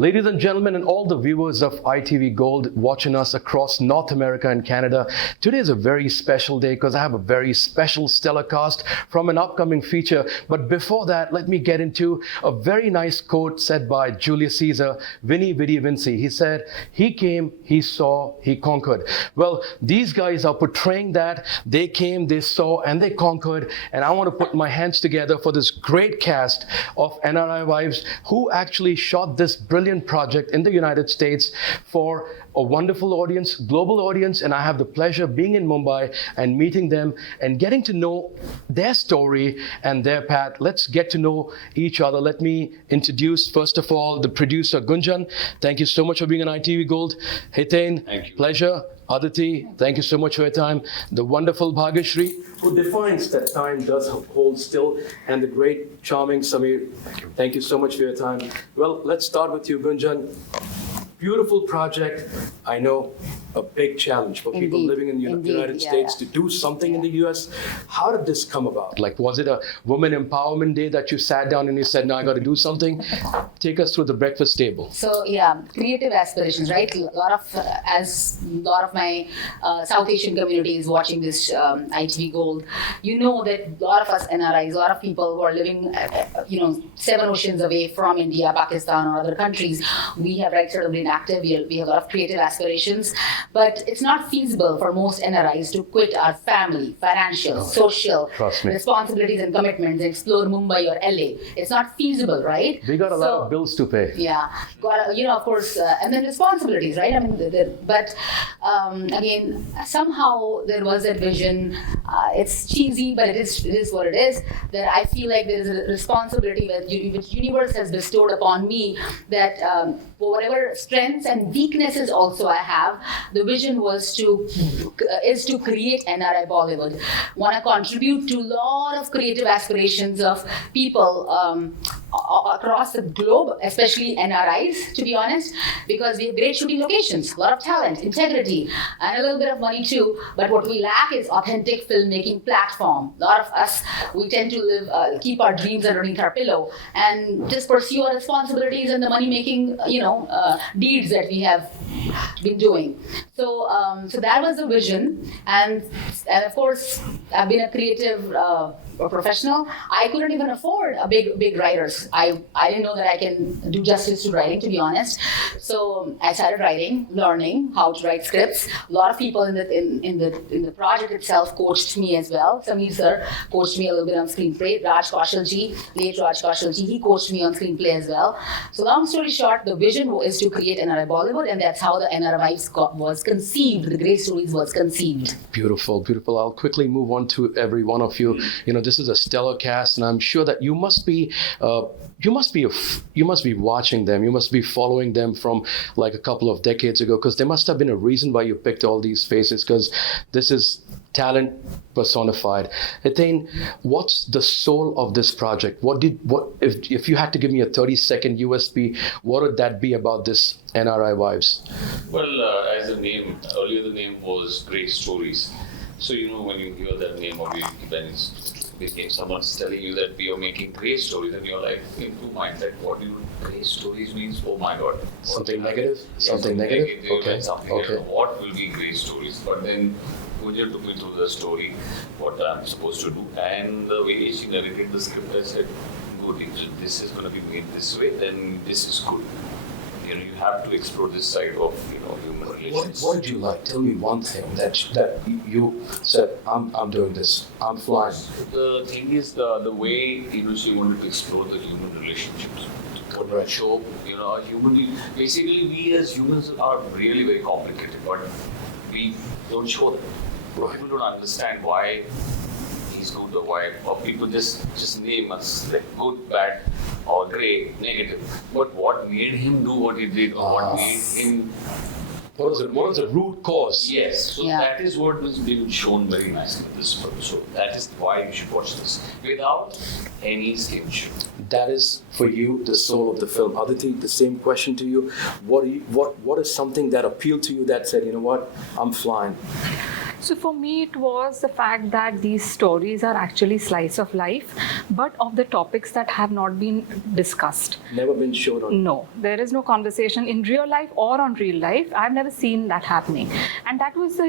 Ladies and gentlemen, and all the viewers of ITV Gold watching us across North America and Canada, today is a very special day because I have a very special stellar cast from an upcoming feature. But before that, let me get into a very nice quote said by Julius Caesar, Vini Vidi Vinci. He said, he came, he saw, he conquered. Well, these guys are portraying that. They came, they saw, and they conquered. And I want to put my hands together for this great cast of NRI Wives who actually shot this brilliant project in the United States for a wonderful audience, global audience, and I have the pleasure of being in Mumbai and meeting them and getting to know their story and their path. Let's get to know each other. Let me introduce, first of all, the producer, Gunjan. Thank you so much for being on ITV Gold. Hiten, thank you. Pleasure. Aditi, thank you so much for your time. The wonderful Bhagyashree, who defines that time does hold still, and the great, charming Samir. Thank you so much for your time. Well, let's start with you, Gunjan. Beautiful project. I know a big challenge for people living in the United States to do something in the US. How did this come about? Like, was it a woman empowerment day that you sat down and you said, "No, I got to do something"? Take us through the breakfast table. So creative aspirations, right? As a lot of my South Asian community is watching this ITV Gold, you know that a lot of us NRIs, a lot of people who are living, 7 oceans away from India, Pakistan, or other countries, we have been active. We have a lot of creative aspirations. But it's not feasible for most NRIs to quit our family, financial, social responsibilities and commitments and explore Mumbai or LA. It's not feasible, right? We got a lot of bills to pay. Yeah, of course, and then responsibilities, right? I mean, again, somehow there was that vision. It's cheesy, but it is what it is. That I feel like there is a responsibility that which universe has bestowed upon me that for whatever strengths and weaknesses also I have, the vision is to create NRI Bollywood. Want to contribute to a lot of creative aspirations of people across the globe, especially NRIs, to be honest, because we have great shooting locations, a lot of talent, integrity, and a little bit of money too. But what we lack is authentic filmmaking platform. A lot of us, we tend to keep our dreams underneath our pillow and just pursue our responsibilities and the money-making, deeds that we have been doing. So that was the vision, and of course, I've been a creative professional. I couldn't even afford a big writers. I didn't know that I can do justice to writing, to be honest. So I started writing, learning how to write scripts. A lot of people in the project itself coached me as well. Samir sir coached me a little bit on screenplay. Raj Kaushalji, he coached me on screenplay as well. So long story short, the vision is to create NRI Bollywood, and that's how the NRI Wives was conceived. The Great Stories was conceived. Beautiful, beautiful. I'll quickly move on to every one of you. This is a stellar cast, and I'm sure that you must be watching them. You must be following them from like a couple of decades ago, because there must have been a reason why you picked all these faces, because this is talent personified. Hiten, what's the soul of this project? If you had to give me a 30-second USP, what would that be about this NRI Wives? Well, as the name, earlier the name was Great Stories. So, when you hear that name, or when someone's telling you that we are making great stories, and you're like, in two minds, like, what do great stories means? Oh my God. Something negative? Something negative. Okay. What will be great stories? But then Gunjan took me through the story, what I'm supposed to do, and the way she narrated the script, I said, good, if this is going to be made this way, then this is good. You have to explore this side of human relations. What did you like? Tell me one thing that you said, I'm doing this, I'm flying. The thing is the way she wanted to explore the human relationships. Right. Show basically we as humans are really very complicated, but we don't show them. Right. People don't understand why he's good or why, or people just name us like good, bad, or grey, negative. But what made him do what he did, or what made him... What was the root cause? Yes, so that is what was being shown very nicely in this film. So that is why you should watch this, without any skin. That is, for you, the soul of the film. Aditi, the same question to you. What is something that appealed to you that said, I'm flying? So for me, it was the fact that these stories are actually slice of life, but of the topics that have not been discussed. Never been shown on. No, there is no conversation in real life or on real life. I've never seen that happening. And that was,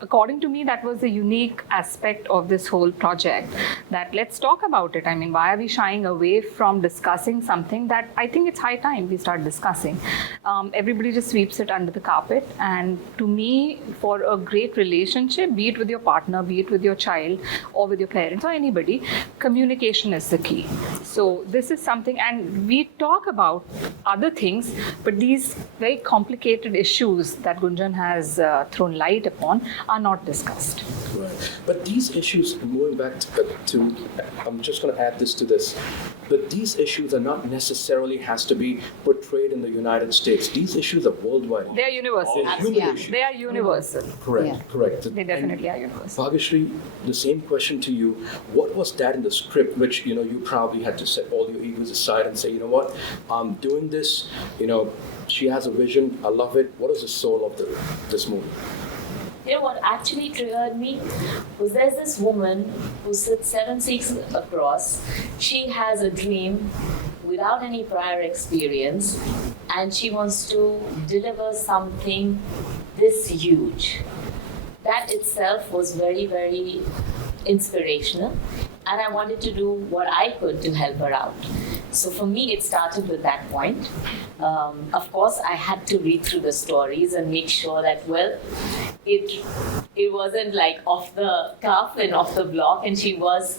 according to me, that was the unique aspect of this whole project. That let's talk about it. I mean, why are we shying away from discussing something that I think it's high time we start discussing? Everybody just sweeps it under the carpet. And to me, for a great relationship, be it with your partner, be it with your child, or with your parents, or anybody, communication is the key. So this is something, and we talk about other things, but these very complicated issues that Gunjan has thrown light upon are not discussed. Right. But these issues, moving back to I'm just going to add this to this, but these issues are not necessarily has to be portrayed in the United States. These issues are worldwide. They are universal. They're human issues. They are universal. Correct, Yeah. correct. They definitely are universal. Bhagyashree, the same question to you. What was that in the script which, you probably had to set all your egos aside and say, you know what, I'm doing this, she has a vision, I love it. What is the soul of this movie? You know what actually triggered me was there's this woman who sits 7 seats across. She has a dream without any prior experience, and she wants to deliver something this huge. That itself was very, very inspirational, and I wanted to do what I could to help her out. So for me, it started with that point. Of course, I had to read through the stories and make sure that, it wasn't like off the cuff and off the block, and she was,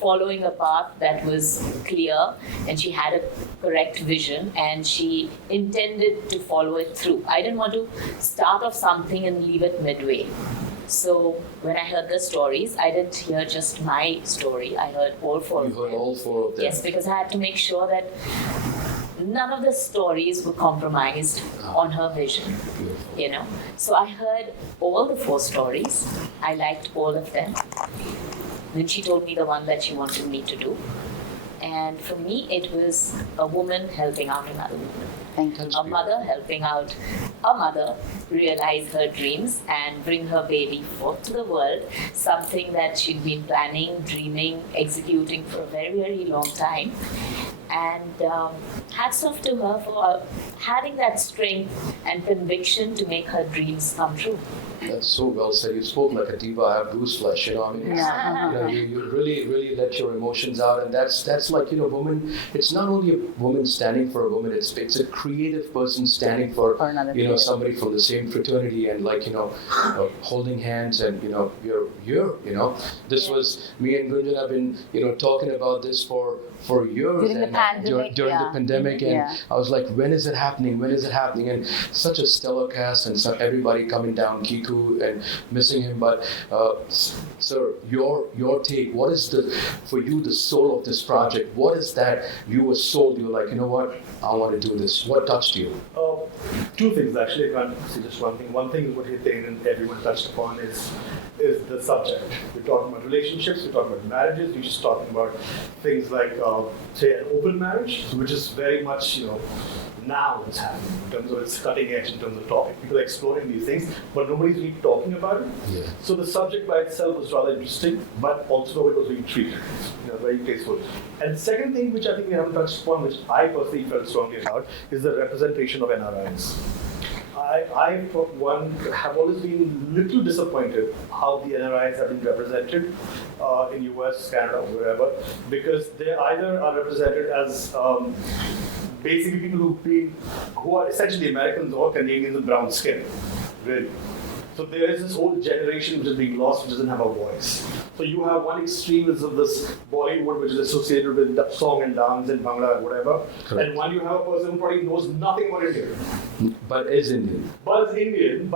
following a path that was clear, and she had a correct vision, and she intended to follow it through. I didn't want to start off something and leave it midway. So when I heard the stories, I didn't hear just my story. I heard all four of them. You heard all four of them. Yes, because I had to make sure that none of the stories were compromised on her vision. So I heard all the 4 stories. I liked all of them. Then she told me the one that she wanted me to do. And for me, it was a woman helping out another woman. Thank you. A mother helping out a mother realize her dreams and bring her baby forth to the world, something that she'd been planning, dreaming, executing for a very, very long time. And hats off to her for having that strength and conviction to make her dreams come true. That's so well said. You spoke like a diva. I have gooseflesh. You really, really let your emotions out, and that's like woman. It's not only a woman standing for a woman. It's a creative person standing for another somebody from the same fraternity, and holding hands, and you're here. This was me and Gunjan have been talking about this for years during the pandemic. During the pandemic, and I was like, when is it happening? When is it happening? And such a stellar cast, and everybody coming down, Kiku and missing him. But sir, your take. What is for you the soul of this project? What is that you were sold? You were like, you know what? I want to do this. What touched you? 2 things actually. I can't say just one thing. One thing is what Hiten and everyone touched upon is the subject. We're talking about relationships. We're talking about marriages. We're just talking about things like say an open marriage, which is very much now what's happening in terms of its cutting edge, in terms of topic. People are exploring these things, but nobody's really talking about it. Yeah. So the subject by itself was rather interesting, but also it was being treated, very tasteful. And the second thing, which I think we haven't touched upon, which I personally felt strongly about, is the representation of NRIs. I, for one, have always been a little disappointed how the NRIs have been represented in US, Canada, wherever, because they either are represented as basically people who are essentially Americans or Canadians with brown skin, really. So there is this whole generation which is being lost, which doesn't have a voice. So you have one extreme is of this Bollywood, which is associated with song and dance and Bangla or whatever. Correct. And one you have a person who probably knows nothing about India. But is Indian. But is Indian,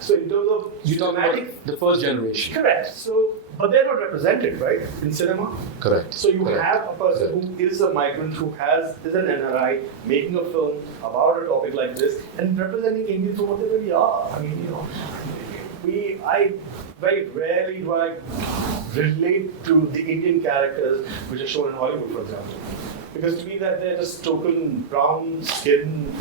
so in terms of You're talking about the first generation. Correct. So, but they're not represented, right, in cinema. Correct. So you Correct. have a person who is a migrant, who is an NRI, making a film about a topic like this, and representing Indians for what they really are. I mean, I very rarely do I relate to the Indian characters which are shown in Hollywood, for example. Because to me that they're just token brown skin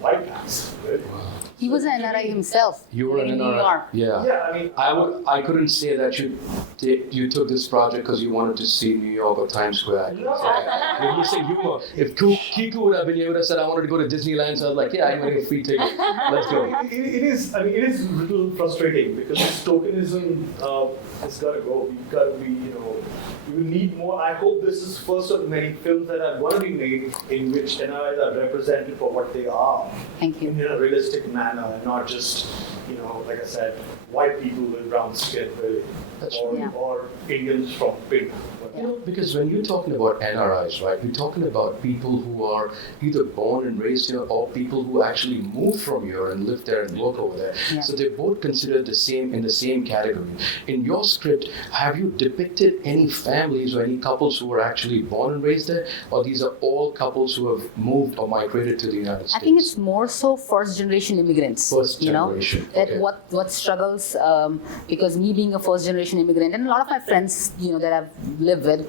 white guys. Right? Wow. He was an NRI himself. You were in an New NRI. York. Yeah. Yeah, I mean, I couldn't say that you took this project because you wanted to see New York or Times Square. I couldn't say that. When you say humor, if Kiku would have been here, would have said I wanted to go to Disneyland, so I was like, yeah, I'm getting a free ticket. Let's go. it is. I mean, it is a little frustrating because this tokenism has got to go. We've got to be, we need more. I hope this is first of many films that are going to be made in which NRIs are represented for what they are. Thank you. In a realistic manner, and not just, like I said, white people with brown skin, really, That's or Indians from pink. Because when you're talking about NRIs, right, we're talking about people who are either born and raised here or people who actually moved from here and live there and work over there. Yeah. So they're both considered in the same category. In your script, have you depicted any families or any couples who were actually born and raised there, or these are all couples who have moved or migrated to the United States? I think it's more so first generation immigrants. First generation, That okay. what struggles, because me being a first generation immigrant, and a lot of my friends, that I've lived with,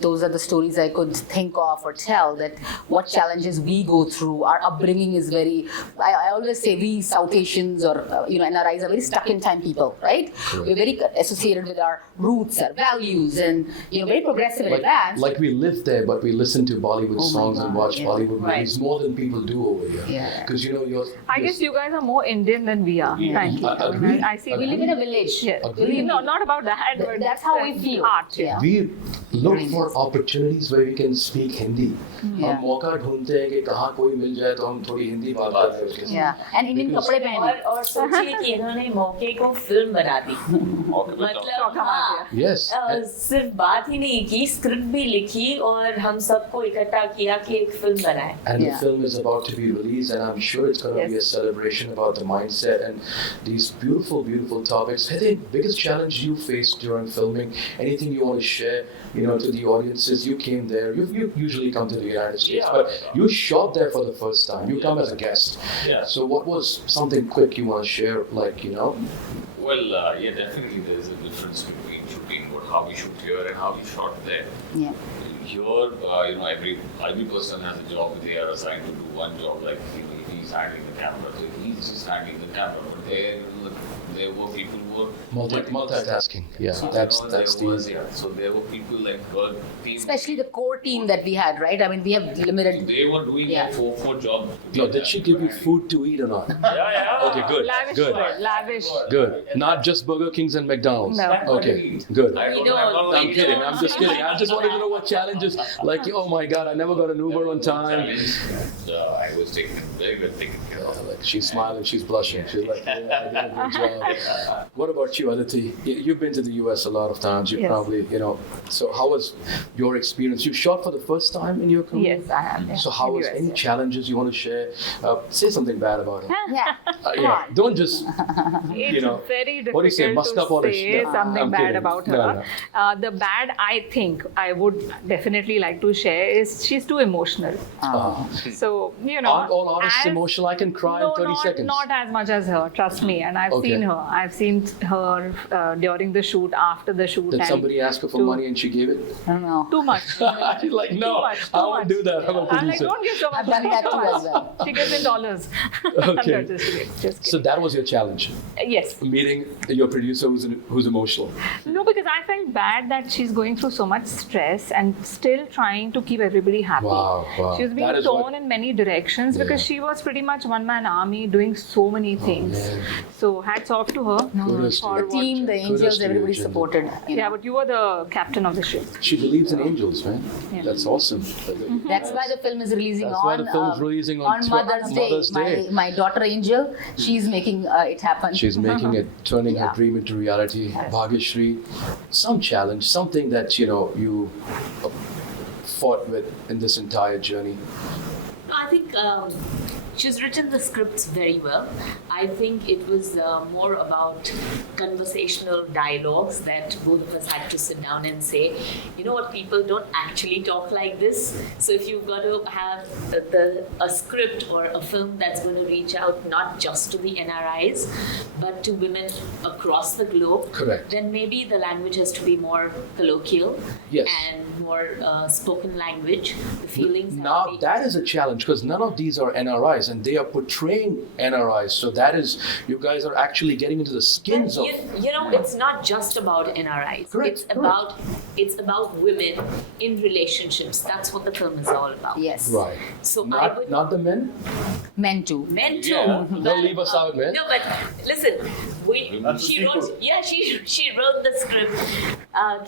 those are the stories I could think of or tell, that what challenges we go through. Our upbringing is very, I always say we South Asians or, NRIs are very stuck in time people, right? Correct. We're very associated with our roots, our values, and, very progressive and advanced. Like we live there, but we listen to Bollywood Oh my songs and God, watch yeah. Bollywood Right. movies more than people do over here. Yeah. Because you're. I guess you guys are more Indian than we are. Frankly, Agreed. I see. We live in a village. Yeah. Agreed. No, not about that. But That's how we feel. Heart. Yeah. We look for opportunities where we can speak Hindi. Yeah. हम मौका ढूंढते हैं कि कहाँ कोई मिल जाए तो हम थोड़ी हिंदी बात करें उसके साथ. Yeah. And Indian Because- कपड़े पहने. और सोचिए कि इन्होंने मौके को फिल्म बना दी मतलब हाँ, Yes. सिर्फ बात ही नहीं की, स्क्रिप्ट भी लिखी और हम सबको इकट्ठा किया कि एक फिल्म बनाए. And Yeah. the film is about to be released, and I'm sure it's going to be a celebration about the mindset and these beautiful, beautiful topics. I think biggest challenge you faced during filming, anything you want to share, to the audiences? You came there. You usually come to the United States, Yeah. but you shot there for the first time. You come as a guest. Yeah. So what was something quick you want to share, Well, yeah, definitely there's a difference between shooting how we shoot here and how we shot there. Yeah. Here, every person has a job. They are assigned to do one job. Like he's handling the camera, so he's just handling the camera. But there were people who were multitasking. Yeah, So that's there the was, yeah. So there were people like her team. Especially the core team that we had, right? I mean, we have limited. They were doing Yeah. four jobs. No, did she give you food to eat or not? Yeah. Okay, good. Lavish Good. food, lavish. Good. Not just Burger Kings and McDonald's. No. Okay, good. I don't We know. don't. I'm kidding. I'm just kidding. I just wanted to know what challenges. Like, oh my God, I never got an Uber on time. I was very well taken care Yeah, of. like she's smiling, she's blushing. She's like, yeah, I did a good job. What about you, Aditi? You've been to the US a lot of times. You Yes. probably, So how was your experience? You shot for the first time in your career? Yes, I have. Yeah. So how In was US, any yeah. challenges you want to share? Say something bad about her. Yeah. Yeah, don't just. It's very difficult what do you say, muska to polish? say No, something I'm bad kidding. about No, her. The bad I think I would definitely like to share is she's too emotional. So, Aren't all artists as- emotional? I can cry no, in 30 not, seconds. Not as much as her, trust me. And I've Okay. seen her. I've seen her during the shoot, after the shoot. Did and somebody ask her for to- money and she gave it? I don't know. Too much. She's like, no, Too much, I too won't much. do that. I'm a I'm like, producer. don't give so much. I've done money, that so too much. as well. She gives in dollars. Okay. I'm just kidding. Just So kidding. that was your challenge, Yes. meeting your producer who's emotional. No, because I felt bad that she's going through so much stress and still trying to keep everybody happy. Wow. She was That being is torn what- in many directions because Yeah. she was pretty much one-man army doing so many things. man. So hats off to her. Kudos to for you. The team, the Kudos angels, to you, everybody Gunjan. supported. Yeah, but you were the captain of the ship. She believes in angels, man. Yeah. That's awesome. That's why the film is releasing That's on. why the film is releasing on Mother's Day. Mother's Day. My daughter Angel, she's making it happen. She's making it, turning her Yeah. dream into reality. Bhagyashree, some challenge, something that you fought with in this entire journey. I think she's written the scripts very well. I think it was more about conversational dialogues that both of us had to sit down and say, you know what, people don't actually talk like this. So if you've got to have a script or a film that's going to reach out not just to the NRIs, but to women across the globe, Correct. then maybe the language has to be more colloquial Yes. and more spoken language. The feelings have Now to be that is a challenge because none of these are NRIs. NRIs and they are portraying NRIs. So that is, you guys are actually getting into the skins of. You know, it's not just about NRIs. Correct, It's about women in relationships. That's what the film is all about. Yes. Right. So I Not, would not the men? Men too. men too. Yeah. Don't leave us out, man. No, but listen, That's the she sequel. wrote. Yeah, she wrote the script,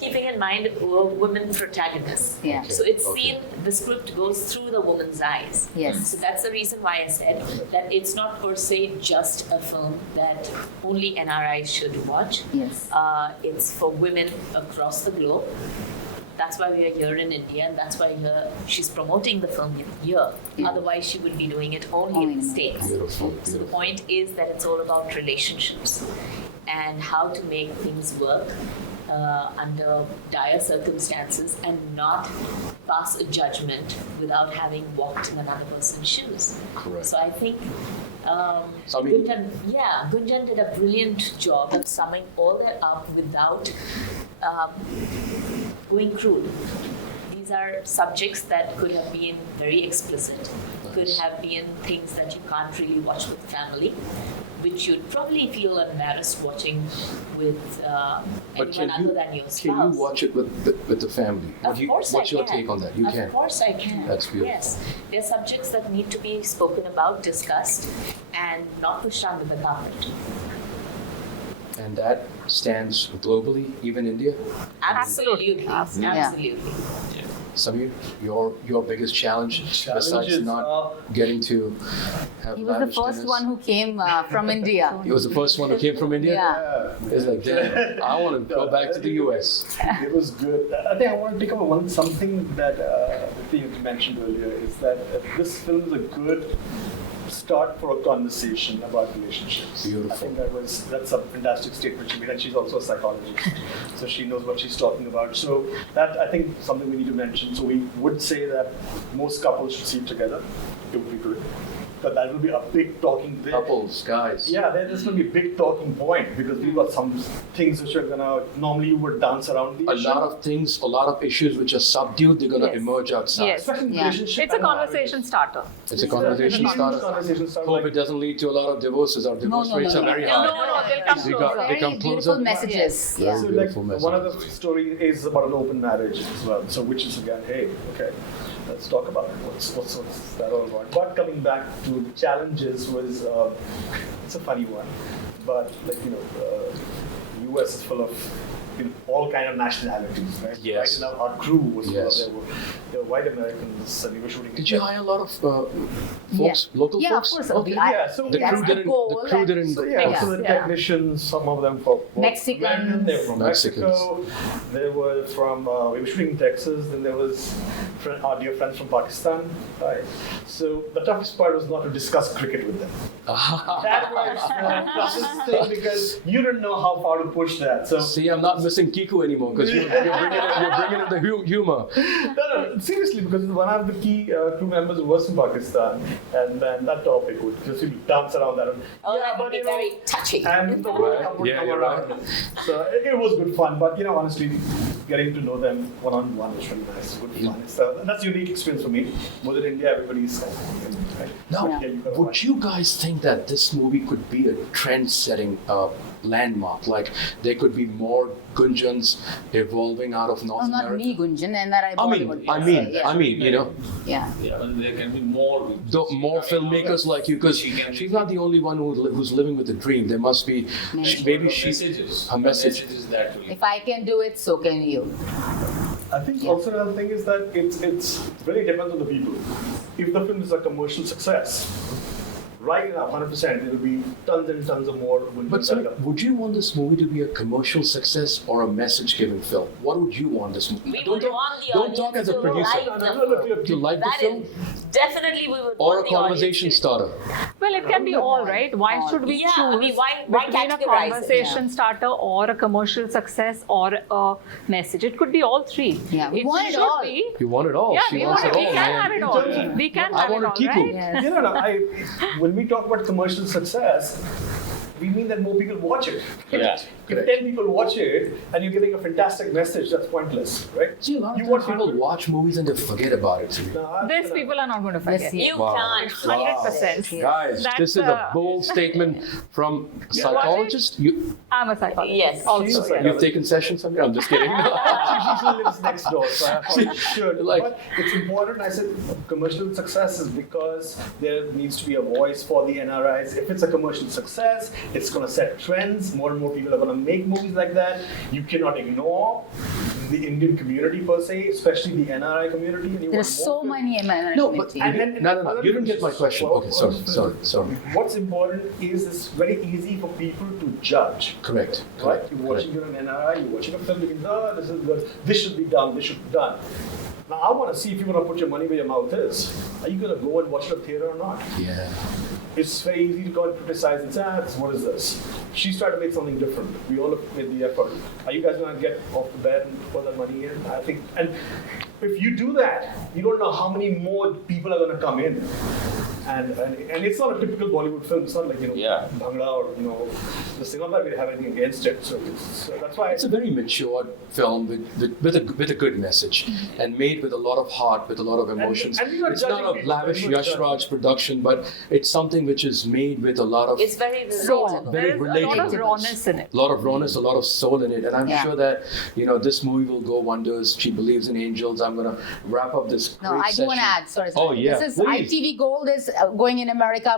keeping in mind women protagonists. Yeah. So it's Okay. seen. The script goes through the woman's eyes. Yes. So that's the reason why I said that it's not per se just a film that only NRIs should watch. Yes. It's for women across the globe. That's why we are here in India, and that's why she's promoting the film here. Yeah. Otherwise, she would be doing it only in the States. Beautiful, So the beautiful. point is that it's all about relationships and how to make things work under dire circumstances and not pass a judgment without having walked in another person's shoes. Correct. So I think Samir? Gunjan did a brilliant job of summing all that up without going crude. These are subjects that could have been very explicit, could have been things that you can't really watch with family, which you'd probably feel embarrassed watching with But anyone other than your spouse. can you watch it with the family? Of course What's I your can. take on that? You of can. Of course I can. That's beautiful. Yes. They're subjects that need to be spoken about, discussed, and not pushed under the carpet. And that stands globally, even India? Absolutely. Yeah. Absolutely. Samir, your biggest challenge besides Challenges not are- getting to have He was the lavish first dinners? one who came from India. He was the first one who came from India? Yeah. It's like, damn, I want to go back to the US. It was good. I think I want to pick up on something that you mentioned earlier is that this film is a good start for a conversation about relationships. Beautiful. I think that's a fantastic statement she made, and she's also a psychologist, so she knows what she's talking about. So that I think something we need to mention. So we would say that most couples should see it together. It would be good. But that will be a big talking thing. Couples, guys. Yeah, there's going to be a big talking point because we've got some things which are going to normally you would dance around the A issue. lot of things, a lot of issues which are subdued, they're going to Yes. emerge outside. Yes. Especially in Yeah. relationship It's a and conversation starter. It's a conversation It's a starter. conversation starter. Hope like- it doesn't lead to a lot of divorces. Our divorce rates are very No, high. they'll come They closer. got- they come Very closer. beautiful messages. Very Yeah. So like beautiful message. one of the stories is about an open marriage as well. So which is again, hey, okay, let's talk about it. What's that all about? But coming back to the challenges was it's a funny one, but like U.S. is full of all kind of nationalities, right? Yes. Right now, our crew was full Yes. of there were white Americans, and we were shooting. Did you hire a lot of folks, local Yeah, of folks? course. Okay. Yeah, so The That's crew the didn't. goal, The crew and- didn't. So yeah, Yeah. so the Yeah. technicians, some of them for Mexicans. American, they were from Mexicans. Mexico. They were from we were shooting in Texas. Then there was our dear friends from Pakistan. Right. So the toughest part was not to discuss cricket with them. That was the toughest thing because you didn't know how far to push that. So See, I'm not missing Kiku anymore because you're bringing in the humor. no, seriously, because one of the key crew members was from Pakistan, and then that topic would just dance around that. Oh, that would be very touching. And the World Right. Cup would Yeah, come you're around. right. So it was good fun, but honestly, getting to know them one on one was really nice. Good fun. That's a unique experience for me. Was in India, everybody's right? Now, Yeah, you gotta would watch. you guys think that this movie could be a trend-setting landmark? Like there could be more Gunjans evolving out of North No, not America? me, Gunjan, NRI Bollywood. I mean, Yeah. Yeah, and there can be more. more filmmakers like you, because she's not the only one who's living with a dream. There must be, maybe she, messages. her message. Messages that will. If I can do it, so can you. I think also another thing is that it's really depends on the people. If the film is a commercial success, right now, 100%, there will be tons and tons of more. But sir, would you want this movie to be a commercial success or a message-giving film? What would you want this movie? We would want the don't talk audience as a to producer. like the film. To like the That film is definitely we would or a want the audience conversation to- starter? Well, it can be all, right? Why should we Yeah, I choose mean, why between a categorize it? conversation starter or a commercial success or a message? It could be all three. Yeah, we it want it should all. be. You want it all. Yeah, She we wants want it. it We all, can man. have it all. We can I have it wanna all, keep right? it. Yes. When we talk about commercial success, we mean that more people watch it. Yeah, If 10 people watch it and you're giving a fantastic message, that's pointless, right? See, a lot of You times watch people 100 watch movies and they forget about it. These people are not going to forget. Yes, You Wow. can't. 100%. Guys, That's this is a bold statement from a psychologist. I'm a psychologist. Yes. Also, She's yes. You've taken sessions, Samir? I'm just kidding. She lives next door, so I probably should. Like- But it's important. I said commercial success is because there needs to be a voice for the NRIs. If it's a commercial success, it's going to set trends. More and more people are going to make movies like that. You cannot ignore the Indian community per se, especially the NRI community. And you There's want so more many MNR No, but community. no. You didn't get my question. Okay, sorry. What's important is it's very easy for people to judge. Correct. Right? You're watching you're an NRI, you're watching a film, you think, oh, this is good, this should be done, this should be done. Now I want to see if you're going to put your money where your mouth is. Are you going to go and watch it at the theater or not? Yeah. It's very easy to go and criticize and say, what is this? She's trying to make something different. We all have made the effort. Are you guys going to get off the bed and put that money in? I think, and if you do that, you don't know how many more people are going to come in. And it's not a typical Bollywood film. It's not like, Yeah. Bangla or, this thing. Not that we have anything against it. So that's why It's a very mature film with a good message and made with a lot of heart, with a lot of emotions. and we're not It's not judging a people, lavish we're not Yash judging. Raj production, but it's something which is made with a lot of It's very Raw. relatable. Very There's a lot of relatable. rawness in it. a lot of rawness, a lot of soul in it, and I'm Yeah. sure that this movie will go wonders. She believes in angels. I'm gonna wrap up this. No, great I do want to session. add. Sorry. Oh, yeah, This is please. ITV Gold is going in America.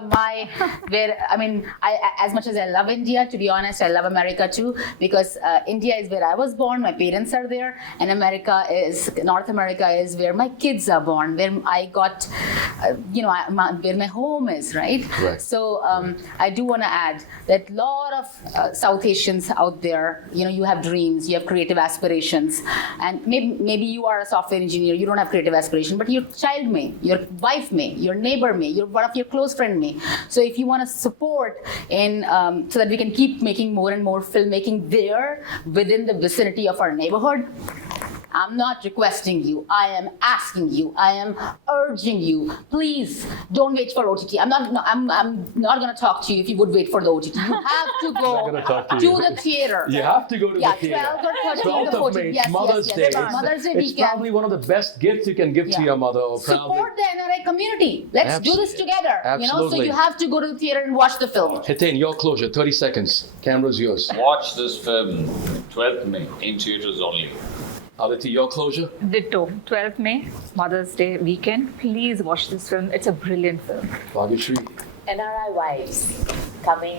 As much as I love India, to be honest, I love America too, because India is where I was born. My parents are there, and North America is where my kids are born, where I got, where my home is, right? Correct. So I do want to add that a lot of South Asians out there, you have dreams, you have creative aspirations, and maybe you are a software engineer, you don't have creative aspiration, but your child may, your wife may, your neighbor may, one of your close friend me. So if you want to support so that we can keep making more and more filmmaking there within the vicinity of our neighborhood, I'm not requesting you. I am asking you. I am urging you. Please don't wait for OTT. I'm not going to talk to you if you would wait for the OTT. You have to go gonna talk to to you. the theater. You have to go to the 12th theater. or 13th 12th or of 14th. May, Yes, Mother's yes, Day. yes. Mother's Day It's weekend. probably one of the best gifts you can give to Yeah. your mother. Or Support the NRI community. Let's do this together. So Absolutely. you have to go to the theater and watch the film. Hiten, your closure. 30 seconds. Camera's yours. Watch this film 12th May in theaters only. Aditi, your closure. Ditto. 12th May, Mother's Day weekend. Please watch this film. It's a brilliant film. Bhagyashree. NRI Wives coming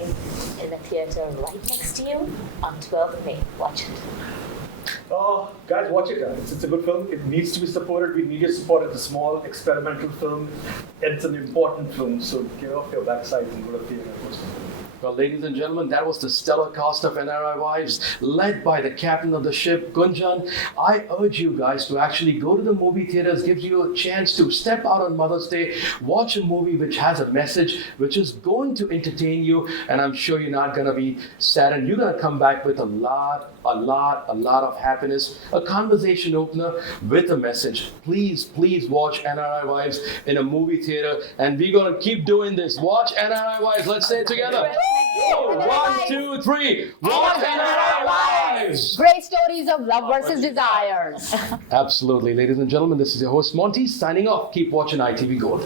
in the theater right next to you on 12th May. Watch it. Oh, guys, watch it. It's a good film. It needs to be supported. We need your support. It's a small experimental film. It's an important film. So get off your backside and go to the theater. Well, ladies and gentlemen, that was the stellar cast of NRI Wives, led by the captain of the ship, Gunjan. I urge you guys to actually go to the movie theaters, gives you a chance to step out on Mother's Day, watch a movie which has a message, which is going to entertain you, and I'm sure you're not going to be saddened. You're going to come back with a lot of happiness, a conversation opener with a message. Please watch NRI Wives in a movie theater, and we're going to keep doing this. Watch NRI Wives. Let's say it together. 1, 2, 3. Watch NRI Wives. Great stories of love versus desires. Absolutely, ladies and gentlemen. This is your host Monty signing off. Keep watching ITV Gold.